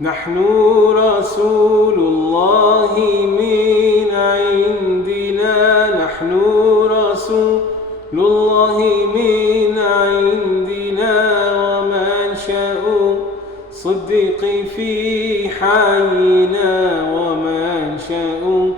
نحن رسول الله من عندنا، نحن رسول الله من عندنا، ومنشأ صدق في حينا، ومنشأ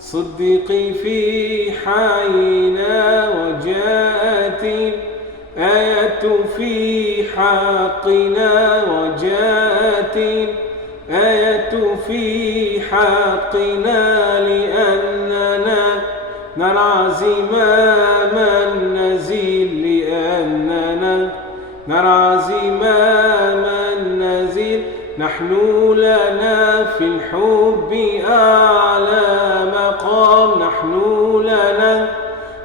صدق في حينا، وجاءت الآية في حقنا، وجاءت الآية في حقنا، لأننا نرى زمام النزيل، لأننا نرى زمام النزيل. نحن لنا في الحب أعلى مقام، نحن لنا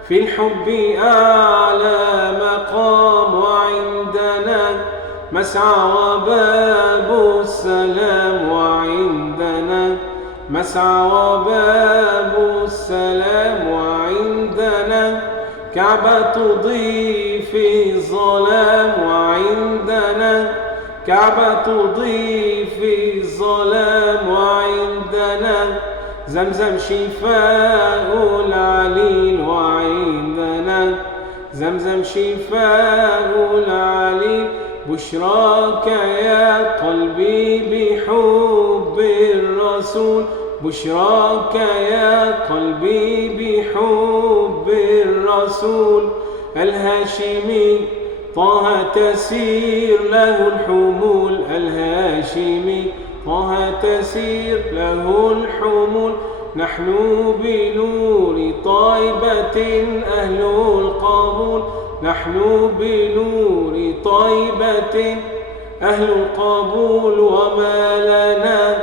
في الحب أعلى مقام، وعندنا مسعى وباب السلام، وعندنا مسعى وباب السلام، وعندنا كعبة تضيء في الظلام، وعندنا كعبة تضيء في الظلام، وعندنا زمزم شفاء العليل، وعندنا زمزم شفاء العليل. بشراك يا قلبي بحب الرسول، بشراك يا قلبي بحب الرسول. الهاشمي طه تسير له الحمول، الهاشمي طه تسير له الحمول. نحن بنور طيبة أهل القبول، نحن بنور طيبة أهل القبول. وما لنا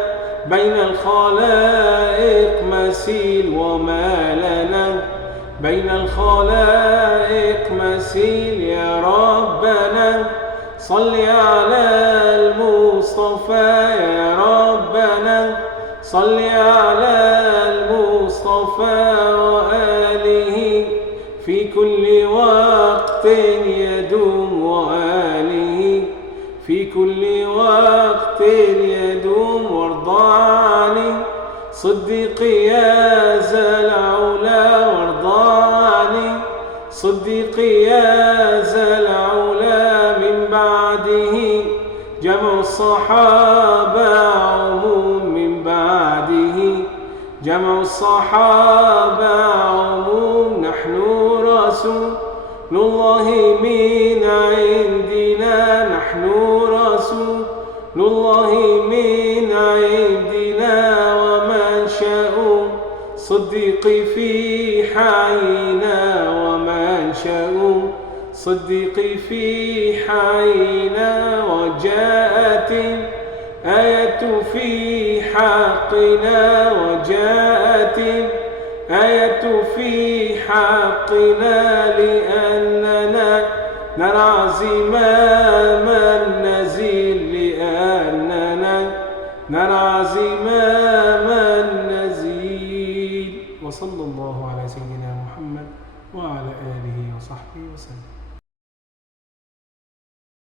بين الخلائق مثيل، وما لنا بين الخلائق مثيل. يا ربنا صل على المصطفى، يا ربنا صل على المصطفى وآله في كل وقت يدوم، وآله في كل وقت يدوم. وارض عني صدق يا ذا العلا، وارض عني صدق يا ذا العلا. من بعده جمع الصحابة عموم، من بعده جمع الصحابة عموم. نحن رسول الله من عندنا، نحن رسول الله من عندنا، ومنشأ صدق في حينا، ومنشأ صدق في حينا. وجاءت الآية في حقنا، وجاءت الآية في حقنا، لأننا نرى زمام النزيل، لأننا نرى زمام النزيل. وصلى الله على سيدنا محمد وعلى آله وصحبه وسلم.